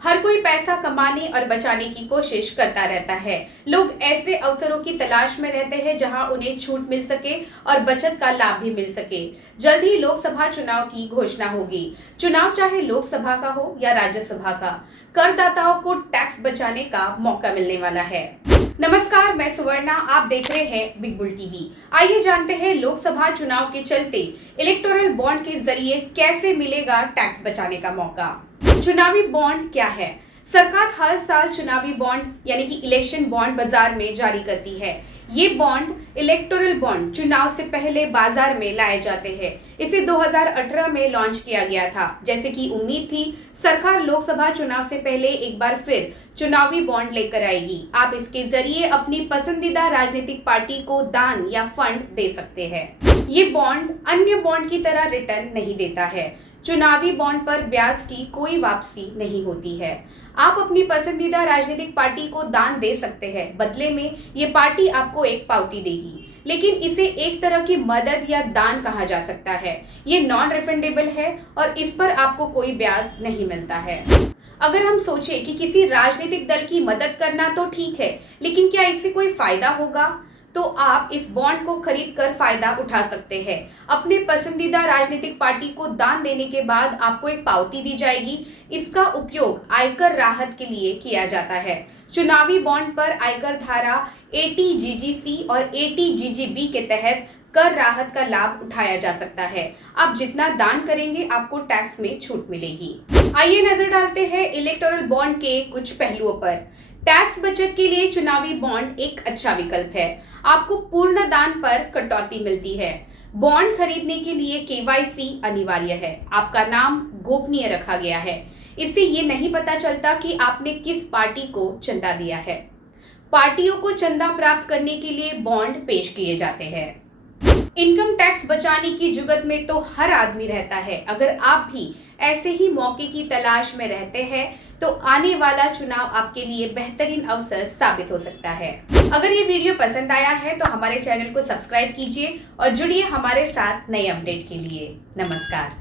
हर कोई पैसा कमाने और बचाने की कोशिश करता रहता है। लोग ऐसे अवसरों की तलाश में रहते हैं जहां उन्हें छूट मिल सके और बचत का लाभ भी मिल सके। जल्द ही लोकसभा चुनाव की घोषणा होगी। चुनाव चाहे लोकसभा का हो या राज्यसभा का, करदाताओं को टैक्स बचाने का मौका मिलने वाला है। नमस्कार, मैं सुवर्णा, आप देख रहे हैं बिग बुल टीवी। आइए जानते हैं लोकसभा चुनाव के चलते इलेक्टोरल बॉन्ड के जरिए कैसे मिलेगा टैक्स बचाने का मौका। चुनावी बॉन्ड क्या है? सरकार हर साल चुनावी बॉन्ड यानी कि इलेक्शन बॉन्ड बाजार में जारी करती है। ये बॉन्ड इलेक्टोरल बॉन्ड चुनाव से पहले बाजार में लाए जाते हैं। इसे 2018 में लॉन्च किया गया था। जैसे कि उम्मीद थी, सरकार लोकसभा चुनाव से पहले एक बार फिर चुनावी बॉन्ड लेकर आएगी। आप इसके जरिए अपनी पसंदीदा राजनीतिक पार्टी को दान या फंड दे सकते हैं। ये बॉन्ड अन्य बॉन्ड की तरह रिटर्न नहीं देता है। चुनावी बॉन्ड पर ब्याज की कोई वापसी नहीं होती है। आप अपनी पसंदीदा राजनीतिक पार्टी को दान दे सकते हैं। बदले में ये पार्टी आपको एक पावती देगी, लेकिन इसे एक तरह की मदद या दान कहा जा सकता है। ये नॉन रिफंडेबल है और इस पर आपको कोई ब्याज नहीं मिलता है। अगर हम सोचें कि किसी राजनीतिक दल की मदद करना तो ठीक है, लेकिन क्या इससे कोई फायदा होगा, तो आप इस बॉन्ड को खरीद कर फायदा उठा सकते हैं। अपने पसंदीदा राजनीतिक पार्टी को दान देने के बाद आपको एक पावती दी जाएगी। इसका उपयोग आयकर राहत के लिए किया जाता है। चुनावी बॉन्ड पर आयकर धारा ATGGC और ATGGB के तहत कर राहत का लाभ उठाया जा सकता है। आप जितना दान करेंगे आपको टैक्स में छूट मिलेगी। आइए नजर डालते हैं इलेक्टोरल बॉन्ड के कुछ पहलुओं पर। टैक्स बचत के लिए चुनावी बॉन्ड एक अच्छा विकल्प है। आपको पूर्ण दान पर कटौती मिलती है। बॉन्ड खरीदने के लिए KYC अनिवार्य है। आपका नाम गोपनीय रखा गया है। इससे ये नहीं पता चलता कि आपने किस पार्टी को चंदा दिया है। पार्टियों को चंदा प्राप्त करने के लिए बॉन्ड पेश किए जाते हैं। इनकम टैक्स बचाने की जुगत में तो हर आदमी रहता है। अगर आप भी ऐसे ही मौके की तलाश में रहते हैं तो आने वाला चुनाव आपके लिए बेहतरीन अवसर साबित हो सकता है। अगर ये वीडियो पसंद आया है तो हमारे चैनल को सब्सक्राइब कीजिए और जुड़िए हमारे साथ नए अपडेट के लिए। नमस्कार।